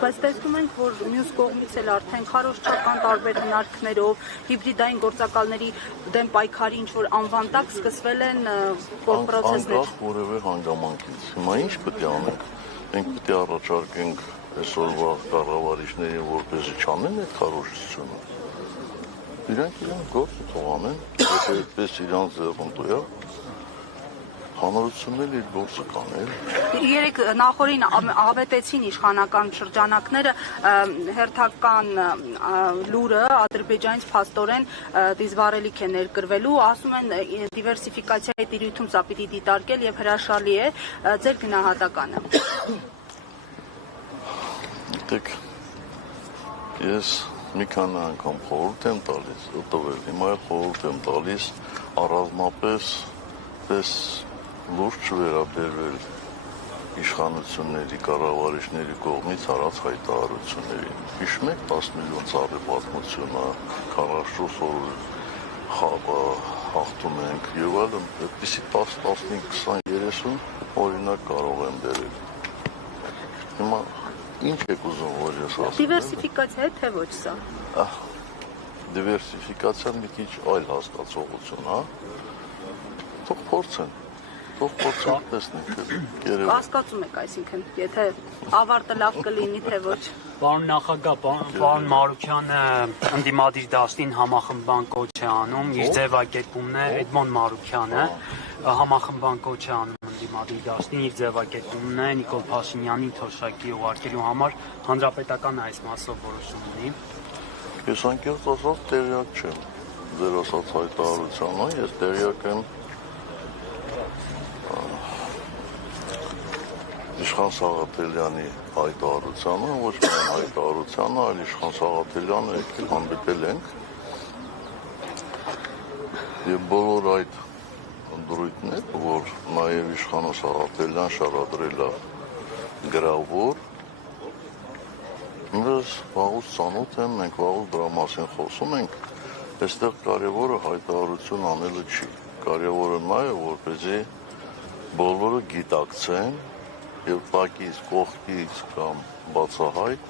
բայց տեսնում ենք, որ մյուս կողմից էլ արդեն քարոզչական տարբեր հնարքներով, հիբրիդային գործակալների դեմ պայքարի ինչ-որ անվան տակ սկսվել են պրոցեսներ։ Անկախ որևէ հանգամանքից։ Հիմա ինչ պետք է անենք։ Մենք պետք է առաջարկենք այսօրվա կառավարիչներին, որպեսզի չանեն այդ քարոզչությունը։ Իրանք գործը թող անեն, եթե այդպես իրանք ձեռնտու է, հանրությունն էլ իր գործը կանել։ Երեք նախորդին ավետեցին իշխանական շրջանակները հերթական լուրը Ադրբեջանից փաստորեն դիզվառելիք է ներկրվելու, ասում են դիվերսիֆիկացիայի տիրույթում սա պիտի դիտարկել եւ հրաշալի է ձեր գնահատականը։ Դեք ես մի քանի անգամ խորհուրդ եմ տալիս, տվել, հիմա խորհուրդ եմ տալիս առանձնապես պես լուրջ չվերաբերվել իշխանությունների, կառավարիչների կողմից արած հայտարարություններին։ Հիշում եք 10 միլիոն ծառի պատմությունը, 44 օր խաղը հաղթում ենք եւ այլն, այդպիսի 10, 15, 20, 30 օրինակ կարող եմ բերել։ Հիմա ինչ եք ուզում, որ ես ասեմ։ Դիվերսիֆիկացիա է, թե ոչ սա։ Դիվերսիֆիկացիան մի քիչ այլ հասկացողություն, հա։ Թող փորձեն։ Թող փորձեն տեսնենք։ Կասկածում եք, այսինքն, եթե ավարտը լավ կլինի, թե ոչ։ Պարոն նախագահ, պարոն Մարուկյանը ընդդիմադիր դաշտին համախմբան կոչ է անում, իր ձևակերպումն է Էդմոն Մարուկյանը համախմբան կոչ է անում ընդդիմադիր դաշտին, իր ձևակերպումն է Նիկոլ Փաշինյանին թոշակի ուղարկելու համար, հանրապետական այս մասով որոշում ունի։ Ես անկեղծ ասած տեղյակ չեմ ձեր ասած հայտարարությանը, ես տեղյակ եմ Իշխան Սաղաթելյանի հայտարարությանը, ոչ միայն հայտարարությանը, այլ Իշխան Սաղաթելյանը եկել հանդիպել ենք եւ բոլոր այդ դրույթները, որ նաեւ Իշխան Սաղաթելյան շարադրել է գրավոր, ինձ վաղուց ծանոթ եմ, մենք վաղուց դրա մասին խոսում ենք, այստեղ կարևորը հայտարարություն անելը չի, կարևորը նա է, որպեսզի բոլորը գիտակցեն եւ տակից, կողքից կամ բացահայտ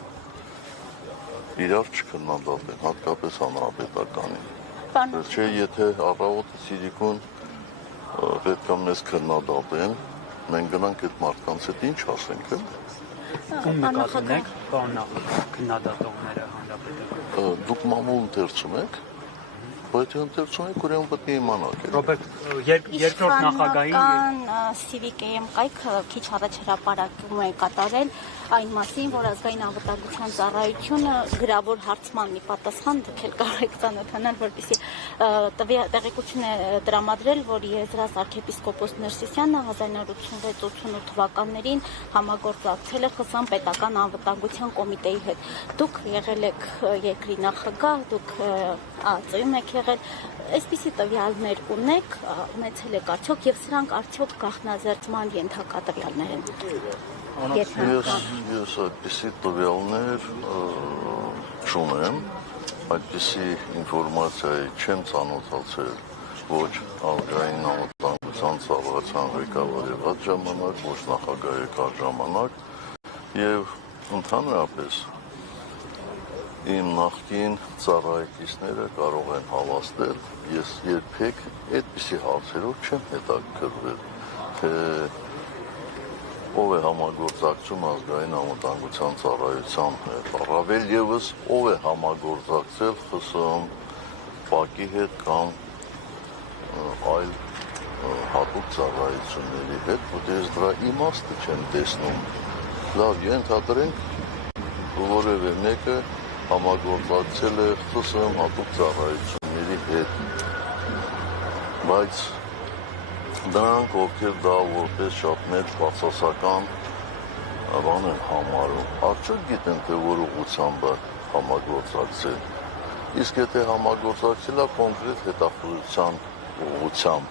իրար չքննադատեն, հատկապես հանրապետականին։ Չէ, եթե առավոտը Սիրիկուն պետք է մեզ քննադատեն, մենք գնանք այդ մարդկանց հետ ինչ ասենք, Ում նկատում եք, պարոն նախագահ, քննադատողները հանրապետական։ Դուք մամուլ ընթերցում եք, բայց ընթերցում եք, ուրեմն պետք է իմանաք։ Ռոբերտ, երկրորդ նախագահի Civic-ում կայքը քիչ առաջ հրապարակում է կատարել այն մասին, որ ազգային անվտանգության ծառայությունը գրավոր հարցման մի պատասխան դուք կարող եք ծանոթանալ, որպեսզի տեղեկություն է տրամադրել, որ Եզրաս arczepiskopos Ներսիսյանը 1986-88 թվականներին համագործակցել է ԽՍՀՄ պետական անվտանգության կոմիտեի հետ։ Դուք եղել եք երկրի նախագահ, դուք ԱԱԾ-ում եք եղել, այսպիսի տվյալներ ունեցել եք արդյոք եւ սրանք արդյոք գաղտնազերծման ենթակա տվյալներ են։ Ես այդպիսի տվյալներ չունեմ, այդպիսի ինֆորմացիայի չեմ ծանոթացել ոչ ազգային անվտանգության ծառայության ղեկավարի այդ ժամանակ, ոչ նախագահի այդ ժամանակ եւ ընդհանրապես իմ նախկին ծառայեկիցները կարող են հավաստել, ես երբեք այդպիսի հարցերով չեմ հետաքրքրվել, թե ով է համագործակցում ազգային անվտանգության ծառայության հետ, առավել եւս ով է համագործակցել ԽՍՀՄ ՊԱԿ-ի հետ կամ այլ հատուկ ծառայությունների հետ, ու ես դրա իմաստը չեմ տեսնում։ Լավ, ենթադրենք, որևէ մեկը համագործակցել է ԽՍՀՄ հատուկ ծառայությունների հետ, բայց դրանք ովքեր դա որպես շատ մեծ բացասական բան են համարում, արդյոք գիտեն, թե որ ուղղությամբ է համագործակցել, իսկ եթե համագործակցել է կոնկրետ հետախուզության ուղղությամբ,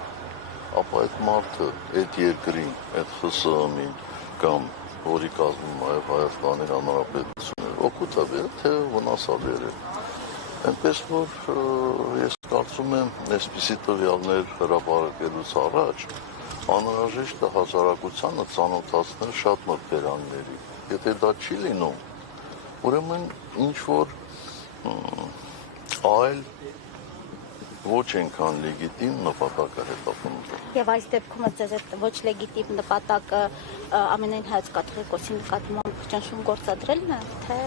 ապա այդ մարդը, այդ երկրին, այդ ԽՍՀՄ-ին կամ որի կազմում նաև Հայաստանի Հանրապետությունը օգուտ է բերել, թե վնասաբեր է։ Այնպես որ ես կարծում եմ, այսպիսի տվյալներ հրապարակելուց առաջ անհրաժեշտ է հասարակությանը ծանոթացնել շատ մտքերանգների։ Եթե դա չի լինում, ուրեմն ինչ որ այլ ոչ այնքան լեգիտիմ նպատակ է հետապնդում։ Եվ այս դեպքում ձեզ այդ ոչ լեգիտիմ նպատակը ամենայն հայոց կաթողիկոսի նկատմամբ ճնշում գործադրելն է, թե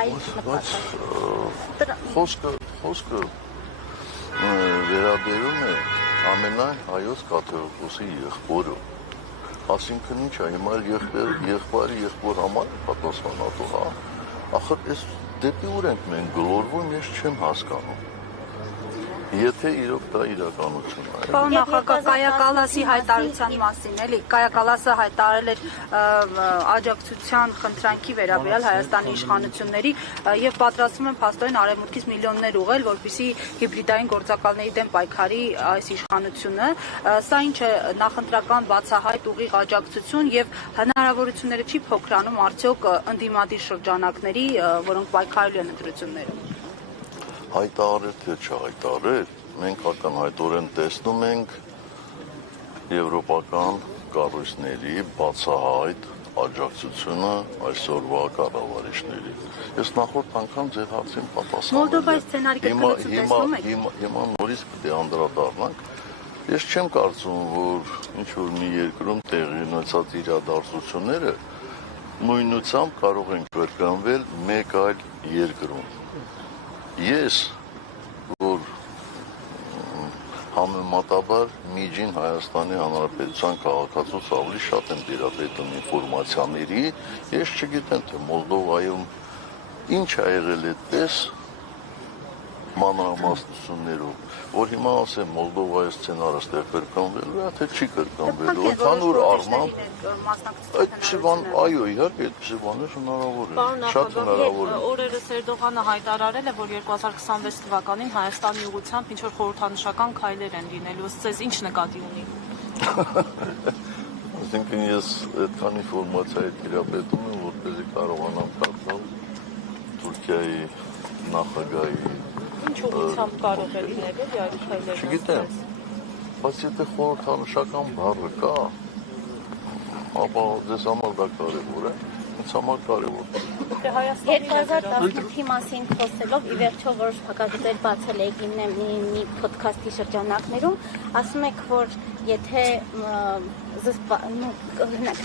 այլ նպատակ։ Խոսքը վերաբերում է ամենայն հայոց կաթողիկոսի եղբորը։ Այսինքն ինչ է, հիմա եղբոր համար պատասխանատու, հա։ Ախր այս դեպի ուր ենք մենք գլորվում, ես չեմ հասկանում։ Եթե իրոք դա իրականություն է։ Պարոն նախագահ, Կայա Կալասի հայտարարության մասին, էլի, Կայա Կալասը հայտարարել էր աջակցության խնդրանքի վերաբերյալ Հայաստանի իշխանությունների եւ պատրաստվում են փաստորեն արևմուտքից միլիոններ ուղղել, որպեսզի հիբրիդային գործակալների դեմ պայքարի այս իշխանությունը։ Սա ինչ է, նախընտրական բացահայտ ուղիղ աջակցություն եւ հնարավորությունները չի փոքրանում արդյոք ընդդիմադիր շրջանակների, որոնք պայքարելու են ընտրություններում։ Հայտարարել թե չհայտարարել, մենք ակնհայտորեն տեսնում ենք եվրոպական կառույցների բացահայտ աջակցությունը այսօրվա կառավարիչների։ Ես նախորդ անգամ ձեր հարցին պատասխանել եմ։ Մոլդովայի սցենարի կրկնություն տեսնում եք։ Հիմա նորից պետք է անդրադառնանք։ Ես չեմ կարծում, որ ինչ որ մի երկրում տեղի ունեցած իրադարձությունները նույնությամբ կարող են կրկնվել մեկ այլ երկրում։ Ես, որ համեմատաբար միջին Հայաստանի Հանրապետության քաղաքացուց ավելի շատ եմ տիրապետում ինֆորմացիաների, ես չգիտեմ, թե Մոլդովայում ինչ ա եղել այդպես մանրամասնություններով, որ հիմա ասեմ Մոլդովայի սցենարը ստեղ կրկնվելու է, թե չի կրկնվելու, ընդհանուր առմամբ այդպիսի բան, այո, իհարկե այդպիսի բաներ հնարավոր է, շատ հնարավոր է։ Օրերս Էրդողանը հայտարարել է, որ 2026 թվականին Հայաստանի ուղղությամբ ինչ որ խորհրդանշական քայլեր են լինելու, ըստ ինչ նկատի ունի։ Այսինքն ես այդքան ինֆորմացիայի տիրապետում եմ, որպեսզի կարողանամ կարդալ Թուրքիայի նախագահի Ինչ ուղղությամբ կարող է լինել այլ քայլեր։ Չգիտեմ, բայց եթե խորհրդանշական բառը կա, ապա ձեզ համար դա կարևոր է, ինձ համար կարևոր է։ 2018-ի մասին խոսելով, ի վերջո որոշ փակագծեր բացել եք մի ոդքասթի շրջանակներում, ասում եք, որ եթե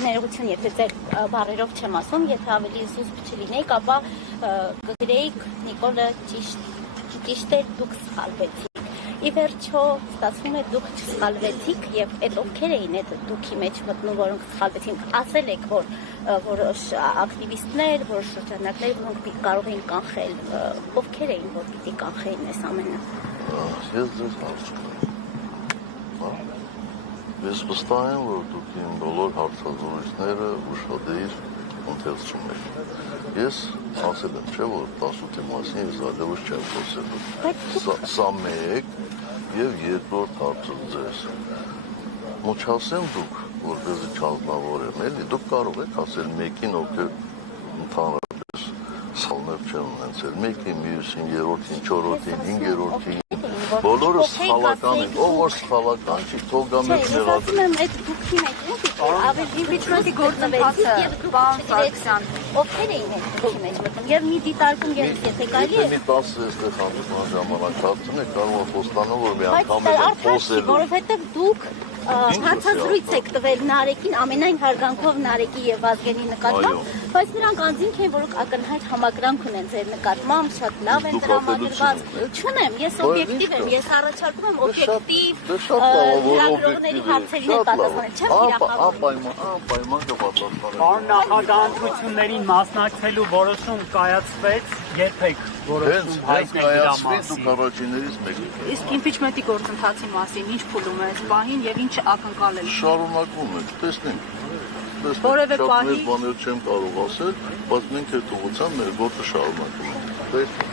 ներողություն, եթե ձեր բառերով չեմ ասում, եթե ավելի զուսպ չլինեիք, ապա կգրեիք Նիկոլը ճիշտ էր, դուք սխալվեցիք։ Ի վերջո ստացվում է դուք չսխալվեցիք եւ այդ ովքեր էին այդ դուքի մեջ մտնում, որոնք սխալվեցին, ասել եք, որ որոշ ակտիվիստներ, որոշ շրջանակներ, որոնք կարող էին կանխել, ովքեր էին, որ պիտի կանխեին այս ամենը։ Ես ձեզ հարցում եմ։ Ես վստահ եմ, որ դուք իմ բոլոր հարցազրույցները ուշադիր ընթերցում եք։ Ես ասել եմ, չէ, որ 18-ի մասին ես այլևս չեմ խոսելու։ Սա մեկ եւ երկրորդ հարցը ձեզ։ Ու չասեմ դուք, որպեսզի չանձնավորեմ, էլի, դուք կարող եք ասել մեկին, ովքեր ընդհանրապես սխալներ չեն ունեցել, մեկին, մյուսին, երրորդին, չորրորդին, հինգերորդին, բոլորը սխալական են, ով որ սխալական չի, թող գա մեկ Ասում եմ, այդ դուքի մեջ ավելի impeachment-ի գործընթացը, պարոն Սարգսյան, ովքեր էին այդ դուքի մեջ մտնում, եւ մի դիտարկում ելույթ, եթե կարելի է։ Մի 10 այստեղ հանդիպման ժամանակ հարցնեք, կարող է խոստանալ, որ մի անգամ Բայց էլ խոսելու։ որովհետեւ դուք հանցազրույց եք տվել Նարեկին, ամենայն հարգանքով Նարեկի եւ Ազգենի նկատմամբ, բայց նրանք անձինք են, որոնք ակնհայտ համակրանք ունեն ձեր նկատմամբ, շատ լավ են տրամադրված։ Չունեմ, ես օբյեկտիվ եմ, ես առաջարկում եմ օբյեկտիվ լրագրողների հարցերին պատասխանել, չեմ իրականացնում։ Անպայման կպատասխանեմ։ Պարոն նախագահ, ընտրություններին մասնակցելու որոշում կայացվեց, երբեք որոշում հայտնել դրա Դուք մասին։ առաջիններից մեկն եք։ իսկ impeachment-ի գործընթացի մասին ինչ փուլում է այս պահին եւ ինչ ակնկալել։ Շարունակվում է, տեսնենք։ Որևէ Շատ պահի- մեծ բաներ չեմ կարող ասել, բայց մենք այդ ուղղությամբ մեր գործը շարունակում ենք։ Տեսնենք։